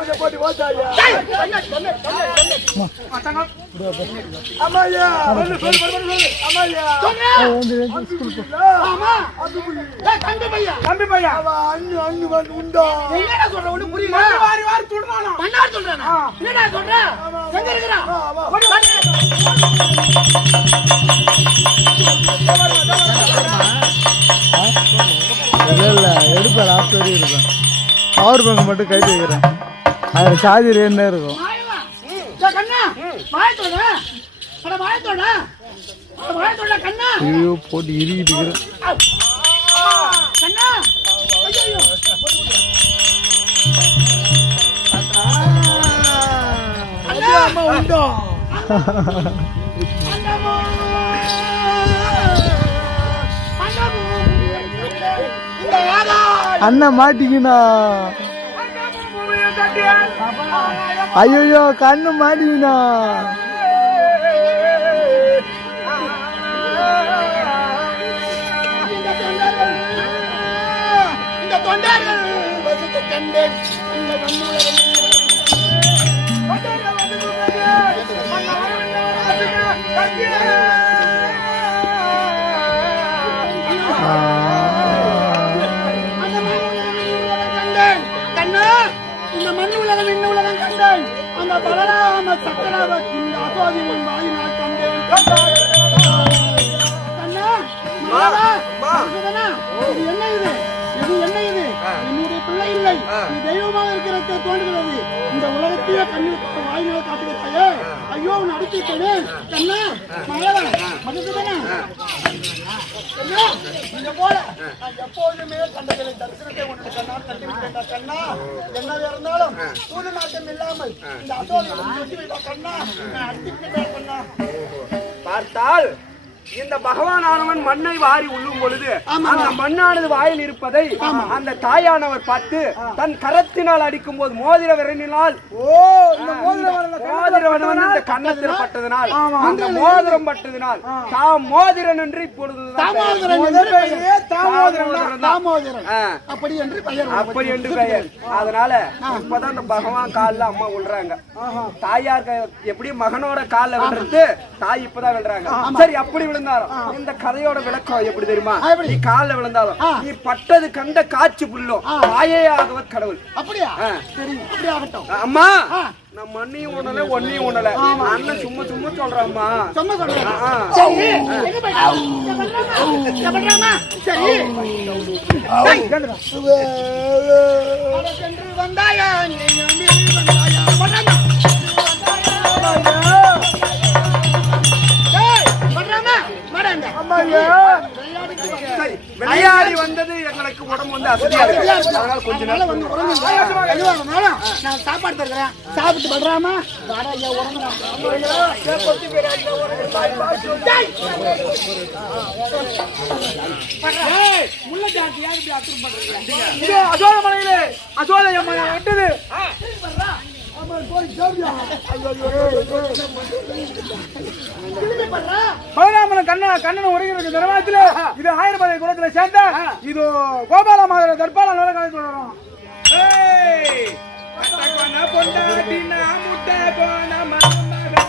வாங்க போட்டு ஓட்டாயா. அம்மாயா சொல்லு சொல்லு சொல்லு சொல்லு அம்மாயா சொல்லு. ஆமா. டேய், தம்பி பையன். தம்பி பையா? அவ அண்ணு அண்ணு வந்து உண்டா? என்னடா சொல்ற? ஒண்ணு புரியல. வாரி வாரி துடுறானா மன்னார் சொல்றானா? என்னடா சொல்ற? எங்க இருக்கிறான்? ஆமா. ஓடி வாடி. இல்ல இல்ல எடுப்பேன். லாஸ்ட் வரையும் இருப்பேன் பவர் பேங்க் மட்டும் கைட்டு வைக்கிறேன். அதில் சார்ஜர் என்ன இருக்கும். ஐயோ போட்டு இறுகிட்டு இருக்கிறேன். கண்ணா. ஐயோ ஐயோ கண்ணு மாட்டிக்கினா அந்த பலராம சக்கரவர்த்தி அசோதி உன் கண்டேன் மாதா மதுசூதனா, இது என்ன இது? இது என்ன இது? என்னுடைய பிள்ளை இல்லை. தெய்வமாக இருக்கிறது தோன்றுகிறது. இந்த உலகத்தையே கண்ணில் வாயினால் காட்டுகிறாயே ஐயோ உன் அடித்துட்டேனே கண்ணா மாதவா மதுசூதனா கண்ணா நீங்க போல நான் எப்போதுமே கண்டகளை தரிசனத்தை உன்னுடைய கண்ணால் கண்டுவிட்டேன்டா கண்ணா என்ன இருந்தாலும் சூது இல்லாமல் இந்த கண்ணா கண்ணா பார்த்தால் இந்த பகவான் ஆனவன் மண்ணை வாரி உள்ளும் பொழுது அந்த மண்ணானது வாயில் இருப்பதை அந்த தாயானவர் பார்த்து தன் கரத்தினால் அடிக்கும் போது மோதிர விரலினால் மோதிர பட்டதனால்? அந்த மோதிரம் பட்டதனால் தாம் மோதிரன் என்று இப்பொழுது. அப்படி என்று பெயர் அப்படி என்று பெயர். அதனால இப்பதான் இந்த பகவான் கால்ல அம்மா விழுறாங்க. தாயார் எப்படி மகனோட கால்ல விழுறது தாய் இப்பதான் விழுறாங்க. சரி அப்படி விழுந்தாலும் இந்த கதையோட விளக்கம் எப்படி தெரியுமா? நீ கால்ல விழுந்தாலும் நீ பட்டது கண்ட காட்சி புல்லும். தாயே ஆகவர் கடவுள். அப்படியா? ஆ. சரி அப்படி ஆகட்டும். அம்மா நான் மண்ணையும் உணல ஒன்னையும் உணல அண்ணன் சும்மா சும்மா சொல்றாம்மா சும்மா சொல்றேன். சரி எங்க விளையாடி வந்தது எங்களுக்கு உடம்பு வந்து அசதியா இருக்கு. அதனால கொஞ்ச நேரம் வந்து நான் சாப்பாடு தருகிறேன். சாப்பிட்டு இது அசோக மலையிலே அசோக அம்மா வெட்டது. பலராமன் கண்ணா கண்ணன் உரைகிறது தர்மத்தில் இது ஆயிரபாதை குளத்தில் சேர்ந்த இது கோபால மாதர தர்பால நலகாலத்தில் வரும் ஏய், முட்டை போன மருமகளா.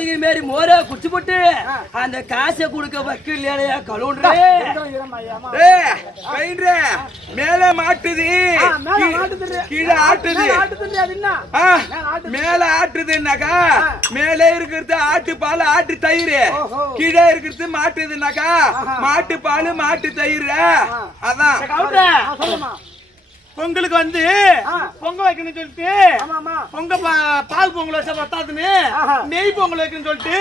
குடிக்கிற மாரி மோரை குடிச்சு போட்டு அந்த காசை கொடுக்க வக்கீலையா கழுவுன்றே. ஏய், பயின்றே, மேல மாட்டுது. கீழே ஆட்டுது. மேல ஆட்டுதுன்னாக்கா மேலே இருக்கிறது ஆட்டு பால் ஆட்டு தயிர். கீழே இருக்கிறது மாட்டுதுன்னாக்கா மாட்டு பால் மாட்டு தயிர். அதான். பொங்கலுக்கு வந்து பொங்கல் வைக்கணும்னு சொல்லிட்டு பொங்க பால் பொங்கல் வச்சா பத்தாதுன்னு. நெய் பொங்கல் வைக்கணும்னு சொல்லிட்டு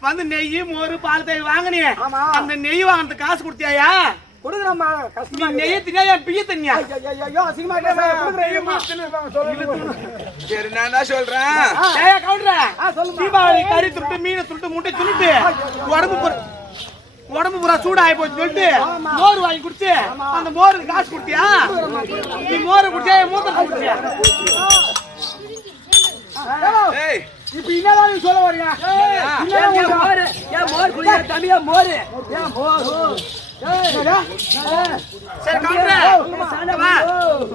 வந்து நெய் மோர் பால் தயிர் வாங்கினே. அந்த நெய் வாங்கினதுக்கு காசு கொடுத்தியாயா? கொடுக்குறோம்மா கஷ்டமா நெய்ய தின்னா என் பிய தண்ணியா ஐயோ அசிங்கமா சரி நான் என்ன சொல்றேன். கவுண்டர. தீபாவளி கறி துட்டு மீனை துட்டு முட்டை துட்டு உடம்பு உடம்பு பூரா சூடாகி போச்சு சொல்லிட்டு மோர் வாங்கி குடிச்சு அந்த மோருக்கு காசு கொடுத்தியா? நீ மோரை குடிச்சா என் மூத்த குடிச்சியா? ஏய். இப்ப என்னதான் நீ சொல்ல வரீங்க மோரு. குடிக்கிற தம்பியா மோரு. ஏன் மோரு. சரி கவுண்டர.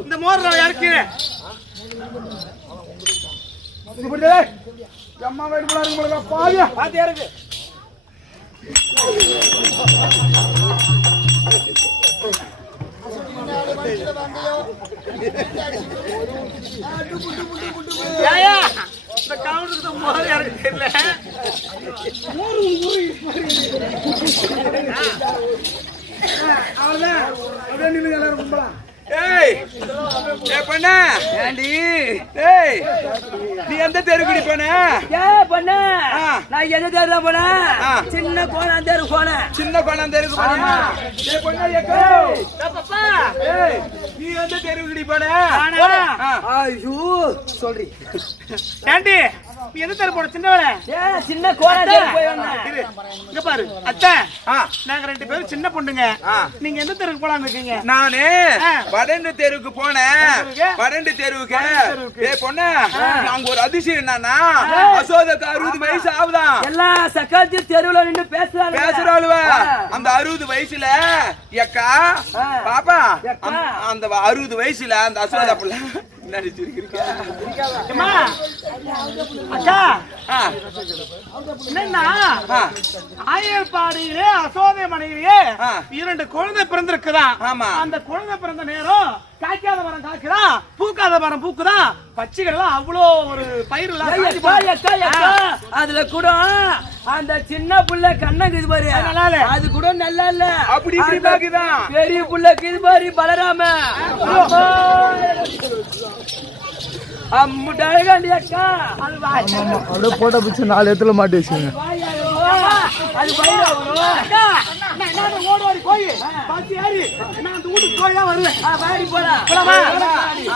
இந்த மோர் இறக்கிறேன் அம்மா வீடு பாத்தியா இருக்கு அவர்தான். அப்படியே நின்று எல்லாரும் கும்பலாம் ஏய் ஏ பண்ண. ஏண்டி? ஏய் நீ எந்த தெருக்குடி போன? ஏன் பண்ண. நான் எந்த தேர் தான் போனேன் ஆ. சின்ன கோணம் தேர் போனேன் சின்ன கொண்டாந்து தெருக்கு போனியா ஏ பண்ண ஏக்கோ பாப்பா. ஏய் நீ எந்த தெருக்குடி போன. ஐயோ சொல்றி. ஏண்டி? நீ எந்த தெரு போன சின்ன வேலை. ஏன் சின்ன இங்க பாரு. அத்தை ஆ. நாங்க ரெண்டு பேரும் சின்ன பொண்ணுங்க. ஆ. நீங்க எந்த தெருக்கு போலாம்னு இருக்கீங்க? நானு. வடண்டு தெருவுக்கு போனேன். தெருவுக்கு? வடண்டு தெருவுக்கு. தெருவுக்கு. ஏ பொண்ணு நாங்க ஒரு அதிசயம் என்னன்னா அசோதக்கு அறுபது வயசு ஆகுதான் எல்லா சக்காத்தி தெருவுல நின்று பேசுறாங்க பேசுறாளுவ. அந்த அறுபது வயசுல எக்கா. பாப்பா அந்த அறுபது வயசுல அந்த அசோதா பிள்ளை. நடிச்சிருக்கீங்க அம்மா அக்கா. என்னன்னா. ஆயர்பாடியிலே அசோதை மனைவியே. இரண்டு குழந்தை பிறந்திருக்குதான். அந்த குழந்தை பிறந்த நேரம் காய்க்காத மரம் காய்க்குதான் பூக்காத மரம் பூக்குதான் பச்சைகள் எல்லாம் அவ்வளோ ஒரு பயிர். அதுல கூட அந்த சின்ன புள்ள கண்ணங்க இது பாரு. அது கூட நல்லா இல்ல அப்படி. பெரிய புள்ளக்கு இது பாரு பலராம. அப்படியே போட்டோ பிடிச்சி நாலு இடத்துல மாட்டி வச்சுங்க அது பயிராகும் அக்கா, நான் என்ன ஓடி ஓடி போய் பஸ் ஏறி நான் அந்த வீட்டுக்கு போய் தான் வருவேன் வாடி போலாம்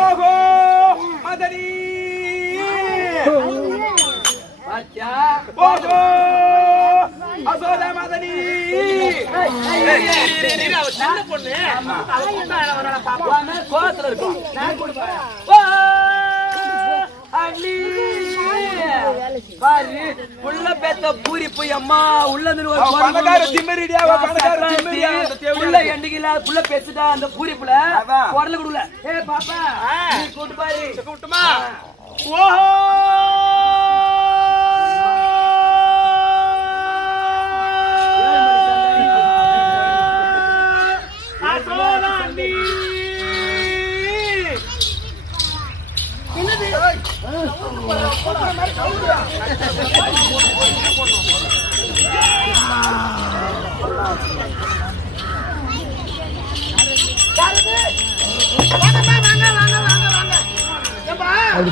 ஓஹோ மதனி? ஓஹோ அசோதா மதனி. சின்ன பொண்ணு. இருக்கும். அண்ணி. பாரு, புள்ள பெத்த பூரிப்பு அம்மா உள்ள இருந்து ஒரு பணக்கார பணக்கார அந்த தேவடி. புள்ள புள்ள பேசுதா அந்த பூரிப்புல அதான். குரல் கொடுக்கல. ஏ பாப்பா நீ கூட்டு பாரு. கூப்பிட்டுமா ஓஹோ!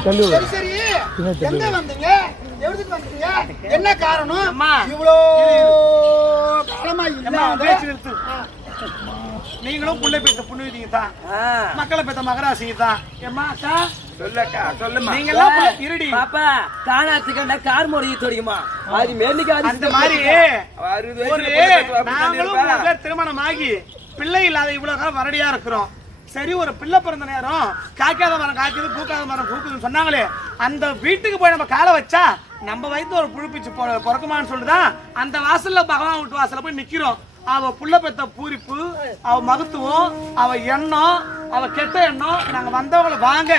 தள்ளி விடு. சரி தள்ளி எங்க. வந்தீங்க எவ்வளவுக்கு வந்தீங்க என்ன காரணம். இவ்வளோ காலமா இல்லாத. நீங்களும் புள்ள பெத்த புண்ணுவீங்க தான். மக்களை பெத்த மகராசிங்க தான் ஏம்மா அக்கா? சொல்லக்கா சொல்லுமா? நீங்க எல்லாம் புள்ள- இருடி. பாப்பா காணாத்துக்கண்டா கார் முறையை தெரியுமா? அது மேலுக்கு அந்த மாதிரி நாங்களும் திருமணம் ஆகி பிள்ளை இல்லாத இவ்வளவு வரடியா இருக்கிறோம். சரி ஒரு பிள்ளை பிறந்த நேரம் காய்க்காத மரம் காய்க்குது பூக்காத மரம் பூக்குதுன்னு சொன்னாங்களே. அந்த வீட்டுக்கு போய் நம்ம காலை வச்சா நம்ம வயித்துல ஒரு புழுப்பிச்சு பிறக்குமான்னு சொல்லிட்டுதான் அந்த வாசல்ல பகவான் வீட்டு வாசல்ல போய் நிக்கிறோம். அவ புள்ள பெத்த பூரிப்பு அவ மகத்துவம் அவ எண்ணம் அவ கெட்ட எண்ணம். நாங்க வந்தவங்களை வாங்க.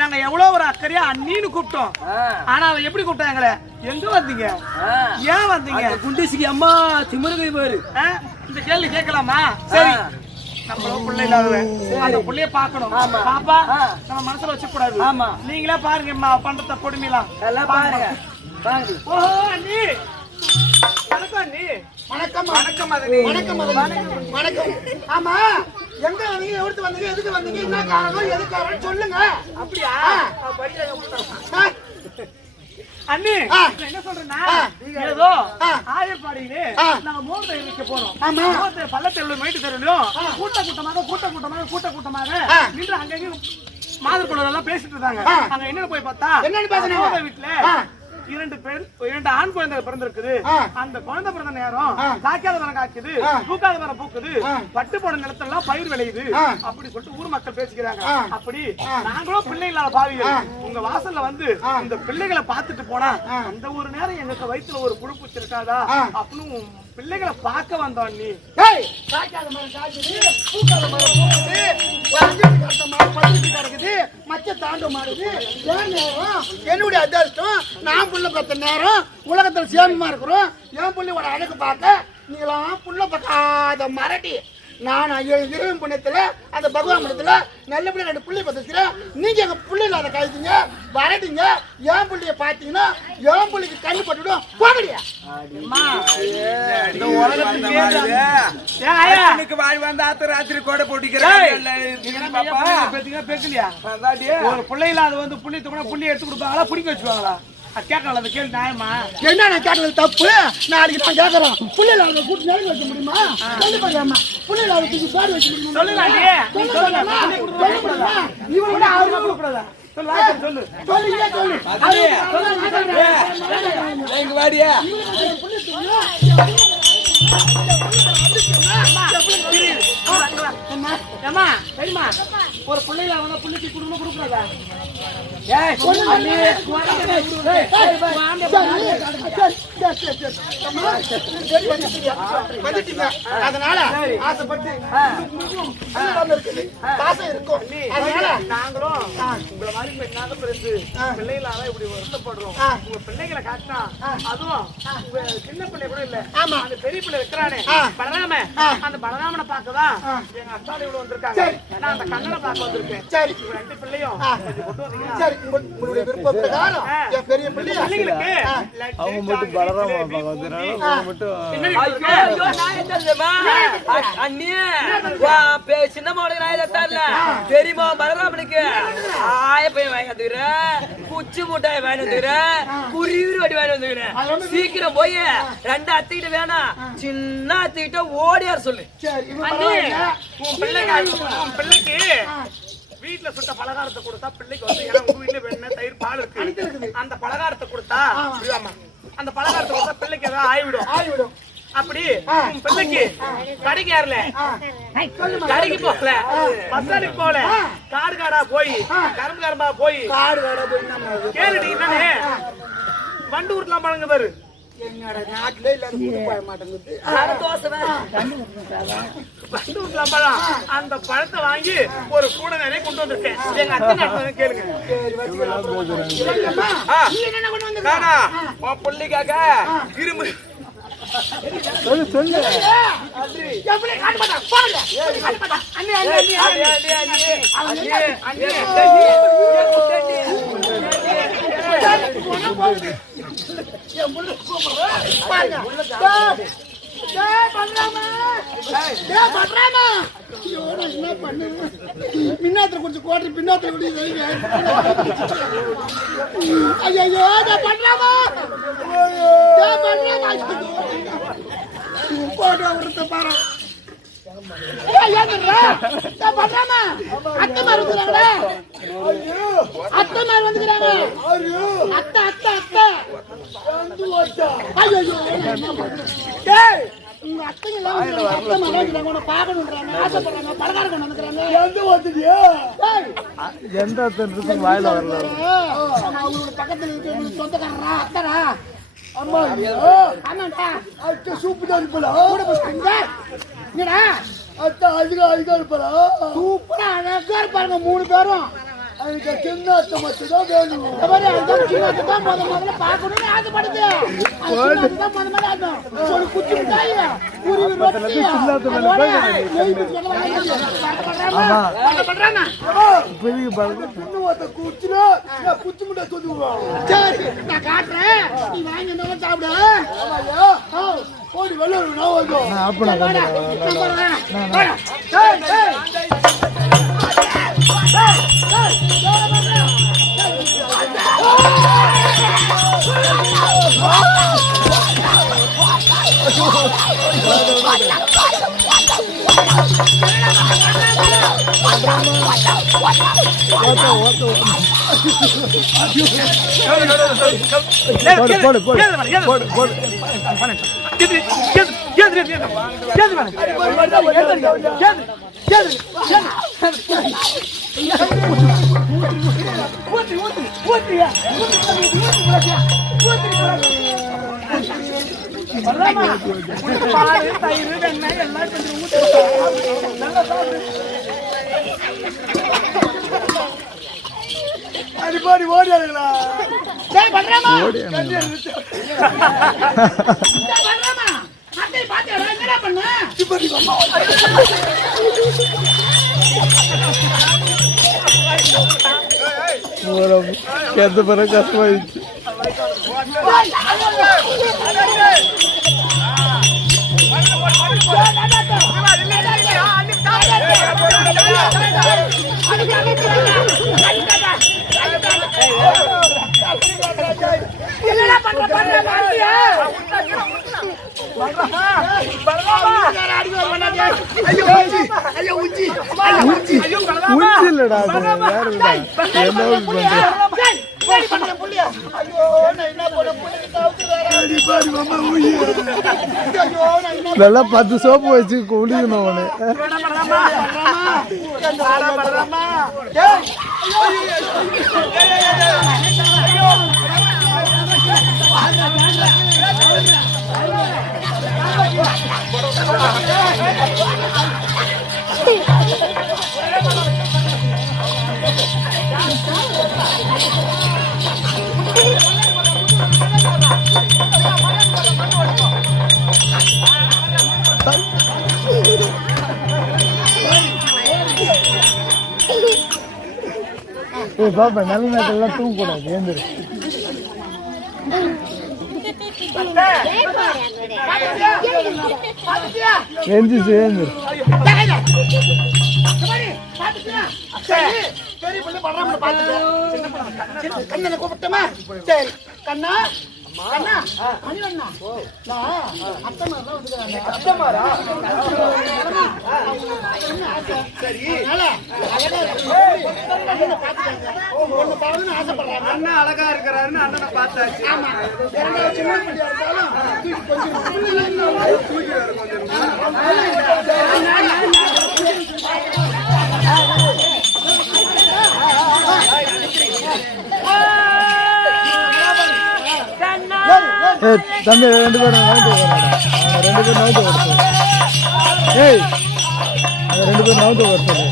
நாங்க எவ்வளவு ஒரு அக்கறையா அண்ணின்னு கூப்பிட்டோம். ஆனா அவ எப்படி கூப்பிட்டா எங்களை? எங்க வந்தீங்க? ஏன் வந்தீங்க? குண்டிசுக்கு அம்மா திமிருகை பாரு? இந்த கேள்வி கேட்கலாமா? சரி. பிள்ளை இல்லாதவன் அந்த புள்ளைய பார்க்கணும். பாப்பா நம்ம மனசுல வச்சுக்க கூடாது ஆமா. நீங்களே பாருங்க பண்றத பாருங்க. பாருங்க. ஓஹோ அண்ணி. வணக்கம் அண்ணி. வணக்கம். வணக்கம் வணக்கம். வணக்கம். ஆமா எங்க வந்தீங்க? எவ்வளவு வந்தீங்க? எதுக்கு வந்தீங்க? என்ன காரணம்? எதுக்கு காரணம் சொல்லுங்க. அப்படியா? அண்ணி என்ன சொல்றேன்னா. ஏதோ ஆ. ஆயர்பாடியிலே ஆ. நாங்க மோர் தயிர் வைக்க போறோம். ஆமா. மோர் தயிர் பள்ளத்தெருவில் மேட்டு தெருவிலும் கூட்ட கூட்டமாக கூட்ட கூட்டமாக கூட்ட கூட்டமாக. நின்று அங்கங்க மாதர் பேசிட்டு இருந்தாங்க. அங்க என்னன்னு போய் பார்த்தா என்னன்னு சகோதர வீட்டுல. இரண்டு பேர் இரண்டு ஆண் குழந்தைகள் பிறந்திருக்குது. அந்த குழந்தை பிறந்த நேரம். காய்க்காத மரம் காய்க்குது. பூக்காத மரம் பூக்குது. பட்டு போன நிலத்தெல்லாம் பயிர் விளையுது. அப்படி சொல்லிட்டு ஊர் மக்கள் பேசிக்கிறாங்க. அப்படி. நாங்களும் பிள்ளை இல்லாத பாவிகள். உங்க வாசல்ல வந்து. இந்த பிள்ளைகளை பார்த்துட்டு போனா. அந்த ஒரு நேரம் எங்களுக்கு வயித்துல ஒரு புழுப்பூச்சி இருக்காதா ஆ. அப்படின்னு பிள்ளைகளை பார்க்க வந்தோம் நீ காய்க்காத மரம் காய்க்குது, பூக்காத மரம் பூக்குது, அஞ்சு கட்ட மரம் பத்து வீட்டு கிடக்குது, மச்ச தாண்ட மாறுது. ஏன் நேரம்? என்னுடைய அதிர்ஷ்டம் நான் புள்ள பத்த நேரம் உலகத்தில் சேமமா இருக்கிறோம் என் புள்ளையோட அழகு பார்க்க நீங்களாம் புள்ள பக்காத மரடி நான் ஐயோ இறைவன் புண்ணியத்துல அந்த பகவான் புண்ணியத்துல நல்லபடியா ரெண்டு புள்ளி பத்திக்கிறேன் நீங்க எங்க புள்ளை இல்லாத காய்ச்சிங்க வரடிங்க என் புள்ளைய பாத்தீங்கன்னா என் புள்ளைக்கு கண்ணு பட்டுடும். போகலையா? வாழ் வந்த ஆத்த ராத்திரி கூட போட்டிக்கிறேன். பேசலையா ஒரு பிள்ளை இல்லாத வந்து புள்ளி தூக்கினா புள்ளி எடுத்து கொடுப்பாங்களா? பிடிக்க வச்சுக்குவாங்களா? அந்த கேள்வி நியாயமா? என்ன நான் கேட்டது தப்பு? நாளைக்கு நான் கேட்கறேன். புள்ளையில அதை கூட்டி வைக்க முடியுமா? சொல்லி புள்ளையில தூக்கி பாடி வைக்க முடியுமா? கூட? சொல்லு, எங்க வாடியா. ஒரு பிள்ளையில அவங்க புள்ளிக்கு குடும்பம் கொடுக்கூடாதா? அதனால ஆசைப்பட்டு இருக்கும் அதனால நாங்களும் உங்களை மாதிரி பெண்ணாக பிறந்து பிள்ளைகளால இப்படி வருத்தப்படுறோம். உங்க பிள்ளைகளை காட்டினா அதுவும் உங்க சின்ன பிள்ளை கூட இல்ல ஆமா. அந்த பெரிய பிள்ளை இருக்கிறானே. பலராம. அந்த பலராமனை பார்க்கதான். எங்க அத்தாடி இவ்வளவு வந்திருக்காங்க. நான் அந்த கண்ணனை பார்க்க வந்திருக்கேன் சரி ரெண்டு பிள்ளையும் கொண்டு வந்தீங்கன்னா உங்களுடைய விருப்ப பிரகாரம் என் பெரிய. லட்டு, அவங்க மட்டும் பலராம ஜிலேபி, பார்க்கறதுனால பூந்தி, அவங்க மட்டும் பின்னாடி ஐயோ, இருக்கு. ஐயோ, நான் என்ன தெரியுமா? அ- அண்ணி, வா, பெ- சின்ன மாவளுக்கு நான் இதை தரல. பெரியம்மா பலராமனுக்கு. ஆயப்பையன் வாங்கி வந்துக்கிறேன் குச்சி முட்டாய் வாங்கி வந்துக்கிறேன் குருவி வடி வாங்கி வந்துக்கிறேன் சீக்கிரம் போய் ரெண்டு அத்திக்கிட்ட வேணாம் சின்ன அத்திக்கிட்ட ஓடியார் சொல்லு. பிள்ளைக்கு வீட்டுல சுட்ட பலகாரத்தை கொடுத்தா பிள்ளைக்கு வந்து ஏன்னா உங்க வீட்டுல வெண்ணெய் தயிர் பால் இருக்கு? அந்த பலகாரத்தை கொடுத்தா. அந்த பலகாரத்தை கொடுத்தா பிள்ளைக்கு ஏதாவது ஆயிவிடும். ஆகிவிடும் அப்படி உன் பிள்ளைக்கு கடைக்கு ஏறல கடைக்கு போகல. பஸ் ஸ்டாண்டுக்கு போகல. காடு காடா போய் கரும்பு கரும்பா போய். காடு வேட போய் நம்ம அது. கேளுடி என்னன்னு வண்டு உருட்டலாம் பழங்க பாரு. என்னோட நாட்டிலே இல்லாத புது போய மாட்டேங்குது அந்த பழத்தை வாங்கி ஒரு கூட நிறைய கொண்டு வந்திருக்கேன் எங்க அத்தை கேளுங்க இல்லைங்கம்மா, ஆ. நீ என்ன கொண்டு வந்திருக்க? நானா உன் புள்ளிக்காக இரும்பு சொல்லு சொல்லு. அண்ணி, என் புள்ள கூப்பிடுறேன். பாருங்க. ஐயோ? மின்னாத்துல கொஞ்சம் கோட்டை பின்னாத்துல விடி வைங்க. ஐயையோ, டேய், பலராமா. டேய், பலராமா. ஐயோ. போட்டோ விடுறத பாரு பலராமா. அத்தை மாதிரி வந்துக்கிறாங்கடா. அத்தை மாதிரி வந்துக்கிறாங்க. அத்தை, அத்தை, அத்தை. உங்க அத்தைங்க எல்லாம் ஆசைப்படுறாங்க, பலகாரம் கொண்டு வந்துக்கிறாங்க. எந்த எந்த வாயில வரல அவங்களோட பக்கத்துல சொந்தக்காரரா, அம்மா ஆமாண்டா. அத்தை சூப்பு தான் கூட அத்தை அதிகம் அதிகம் சூப்பரா அழகா இருப்பாருங்க மூணு பேரும் எனக்கு சின்ன அத்தை மட்டும் தான் வேணும். இந்த மாதிரி அதுதான் சின்ன அத்தை தான் முத முதல்ல பார்க்கணும்னு ஆசைப்படுது. அது சின்ன அத்தை தான் முத முதல்ல ஆசை. ஒரு குச்சி மிட்டாய், குருவி ரொட்டி, அதோட போடு போடு போடு போடு போடு பால் தயிர் வெண்ணெய் எல்லாம் நல்லா சாப்பிடு டேய், ஓடி அத்தை என்னடா பண்ண? பிறகு கஷ்டமாயிடுச்சு நான் என்ன நல்லா பத்து சோப்பு வச்சு குடிக்கணும் அவனு. பண்றாமா? பண்றாமா? பாப்பா நல்ல நேரத்துலாம் தூங்கக்கூடாது ஏந்திரு எந்திரிச்சு ஏந்திரு பெரிய பிள்ளை சின்ன பிள்ளை, கண்ணனை சரி, கண்ணா கண்ணா, மணிவண்ணா, நான் அத்தமாரா வந்துக்கிறாங்க. அத்தமாரா சரி. அதனால அழகா இருக்கு. கண்ணனை பாத்துட்டாங்க. ஒண்ணு பார்க்கணும்னு ஆசைப்படுறாங்க. அண்ணன் அழகா இருக்கிறாருன்னு அண்ணனை பார்த்தாச்சு தம்பி ரெண்டு பேரும் ரெண்டு பேரும் ஏய் ரெண்டு பேரும் நவுந்து வர சொல்லு.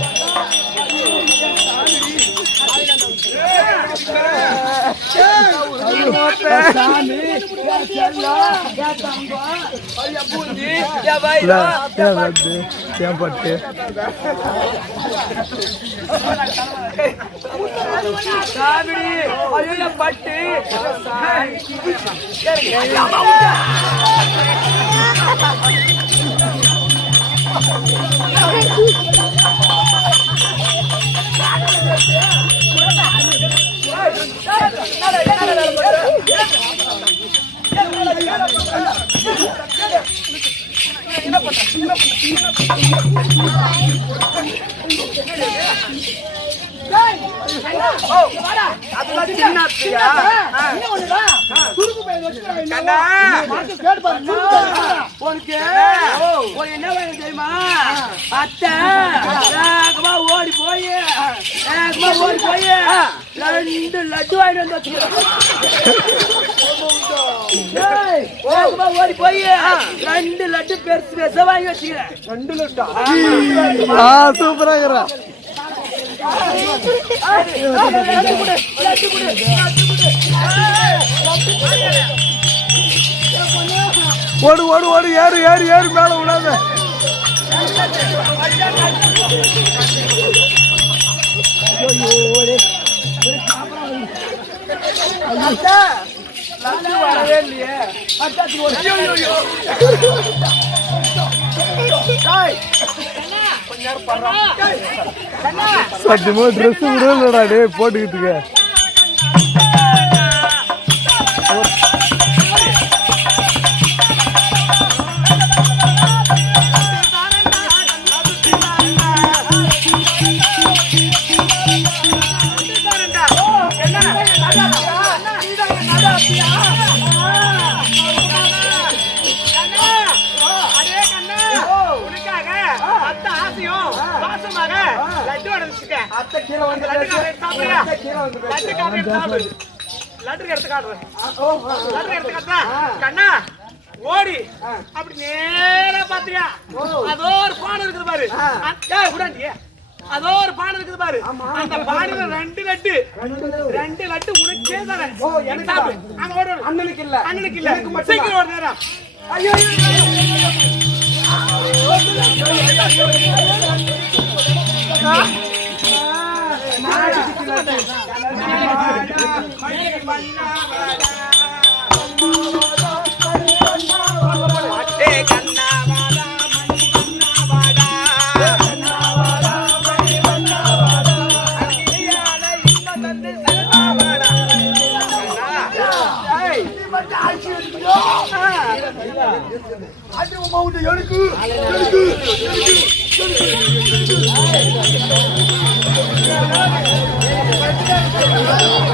இல்ல, பட்டு என்ன ஒண்ணுடா? உனக்கு என்ன வேணும் தெரியுமா அத்தை ஓடி போய் ஓடி போய் ரெண்டு லட்டு வாங்கிட்டு வந்து ஓடி போய் ரெண்டு லட்டு பெருசு பெருசா வாங்கி வச்சுக்கிறேன் ரெண்டு லட்டா சூப்பரா ஓடு ஓடு ஓடு ஏறு ஏறு ஏறு மேல விடாத வரவே இல்லையே சத்தியமா ட்ரெஸ் விடலடா டேய் போட்டுக்கிட்டுக்க அடைச்சிருக்கேன் அத்தை கீழே வந்து? அத்தை கீழே வந்து லட்டு எடுத்து சாப்பிடு. லட்டு எடுத்து காட்டுறேன் லட்டு எடுத்து காட்டுறா. கண்ணா ஓடி. அப்படி நேரா பாத்தியா? அதோ ஒரு பானை இருக்குது பாரு. விடாண்டியே அதோ ஒரு பானை இருக்குது பாரு. அந்த பானையில ரெண்டு லட்டு. ரெண்டு லட்டு. உனக்கே தரேன். அங்க ஓடு. அண்ணனுக்கு இல்ல. அண்ணனுக்கு இல்ல. சீக்கிரம் ஒரு நேரம். ஐயோ ஐயோ, அம்மாவுடைய எனக்கு எனக்கு எனக்கு எனக்கு வாடி அத்தையா?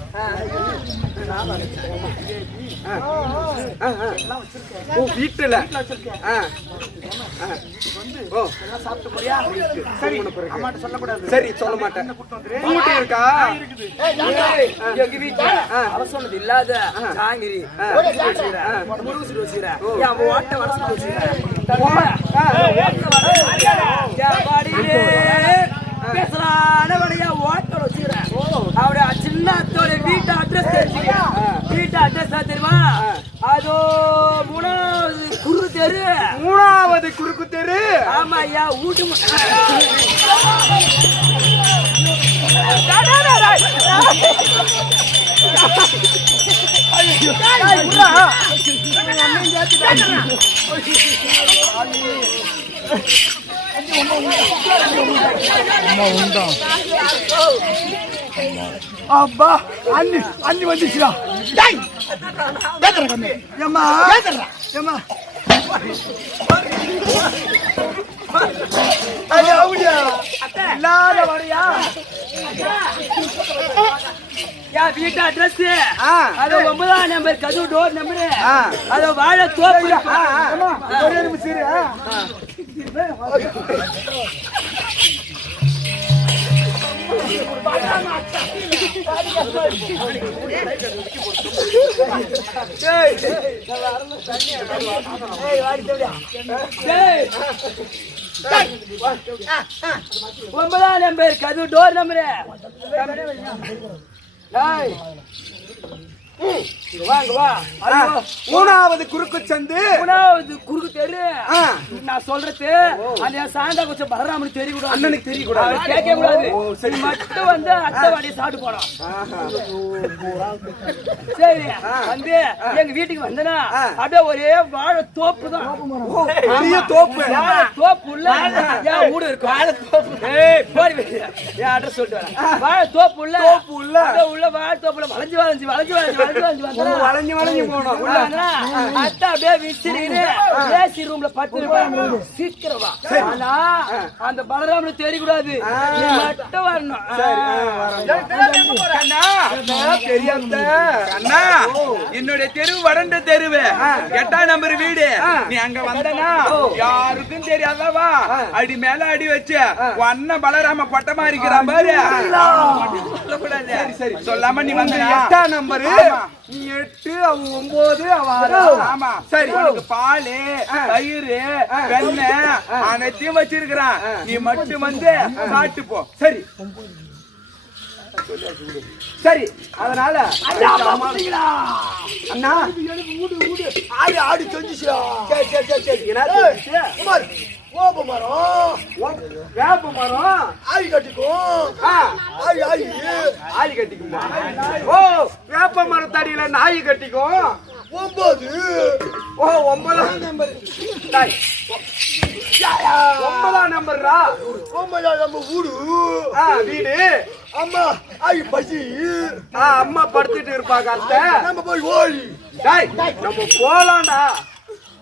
வீட்டுல. சரி. சொல்ல மாட்டேன். கூட்டி இருக்கா? எங்க வீட்டுல. அவ சொன்னது இல்லாத ஜாங்கிரி வச்சுக்கிறேன் முருகு வச்சுக்கிறேன் என் ஓட்ட வடசு வச்சுக்கிறேன் பேசலான வடைய ஓட்டல் வச்சுக்கிறேன். அவருடைய சின்ன அத்தோட வீட்டு அட்ரஸ் தெரிஞ்சுக்கிறேன் வீட்டு அட்ரஸ் தெரியுமா? அதோ மூணாவது குரு தெரு. மூணாவது குறுக்கு தெரு. ஆமா ஐயா அம்மா உண்டான் அப்பா அண்ணி அண்ணி வந்துச்சுடா. டேய் ஏத்தற கண்ணு. ஏம்மா? ஏத்தற ஏம்மா? ஐயா ஊடியா இல்லாத வரையா என் வீட்டு அட்ரஸ். அது ஒன்பதாம் நம்பர் கதவு டோர் நம்பரு. அது வாழை தோப்பு ஒரே நிமிஷம். ஒன்பதாம் நம்பர் கதவு டோர் நம்பரு மூணாவது குறுக்கு சந்து. மூணாவது குறுக்கு தெரு நான் சொல்றது என் சாந்தா கொஞ்சம் பலராமனு தெரியக்கூடாது. அண்ணனுக்கு தெரியக்கூடாது. அவர் கேட்க கூடாது சரி. மட்டும் வந்து அத்தை வாடியை சாப்பிட்டு போனோம் சரி வந்து எங்க வீட்டுக்கு வந்தனா அப்படியே ஒரே வாழை தோப்பு தான். பெரிய தோப்பு. தோப்பு உள்ள என் வீடு இருக்கும். வாழை தோப்பு. ஏய் போடி வெளிய. என் அட்ரஸ் சொல்லிட்டு வரேன். வாழை தோப்பு உள்ள. தோப்பு உள்ள. உள்ள வாழை தோப்புல வளைஞ்சு வளைஞ்சு வளைஞ்சு வளைஞ்சு. வளைஞ்சு வளைஞ்சு போனோம் அத்தை அப்படியே விசிறின்னு ஏசி ரூம்ல பத்து சீக்கிரம் ஆனா அந்த பலராமனை தெரியக்கூடாது மட்டும் வரணும். கண்ணா அண்ணா என்னுடைய தெரு வடண்ட தெருவு. எட்டாம் நம்பர் வீடு. நீ அங்க வந்தனா யாருக்கும் தெரியாதவா அடி மேல அடி வச்சு உன் அண்ணன் பலராம கொட்டமா இருக்கிறான் பாரு. சொல்லக்கூடாது. சரி சொல்லாம நீ வந்தனா எட்டாம் நம்பரு. நீ எட்டு அவ ஒன்பது அவ ஆமா. சரி உனக்கு பாலு தயிர் வெண்ணெய் அனைத்தையும் வச்சிருக்கிறான். நீ மட்டும் வந்து சாப்பிட்டு போ. சரி. சரி அதனால அண்ணா ஆடி ஆடி செஞ்சுச்சா சரி சரி சரி சரி. கோப மரம் வேப்ப மரம் ஆடி கட்டிக்கும். ஆ, ஆடி ஆடி ஆளி கட்டிக்குமா? ஓ வேப்ப மரத்தடியில நாய் கட்டிக்கும். ஒன்பது. ஓ ஒன்பதாம் நம்பர் ஒன்பதாம் நம்பர்ரா? ஒன்பதா நம்ம ஊரு. ஆ வீடு. அம்மா ஆடி பசி. ஆ அம்மா படுத்துட்டு இருப்பாங்க அத்தை. நம்ம போய் ஓடி. நம்ம போலாம்டா.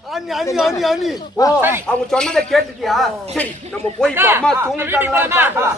அண்ணி அண்ணி அண்ணி அண்ணி. ஓ அவங்க சொன்னதை கேட்டுட்டியா? சரி நம்ம போய் அம்மா தூங்கிட்டாங்களான்னு பார்க்கலாம்.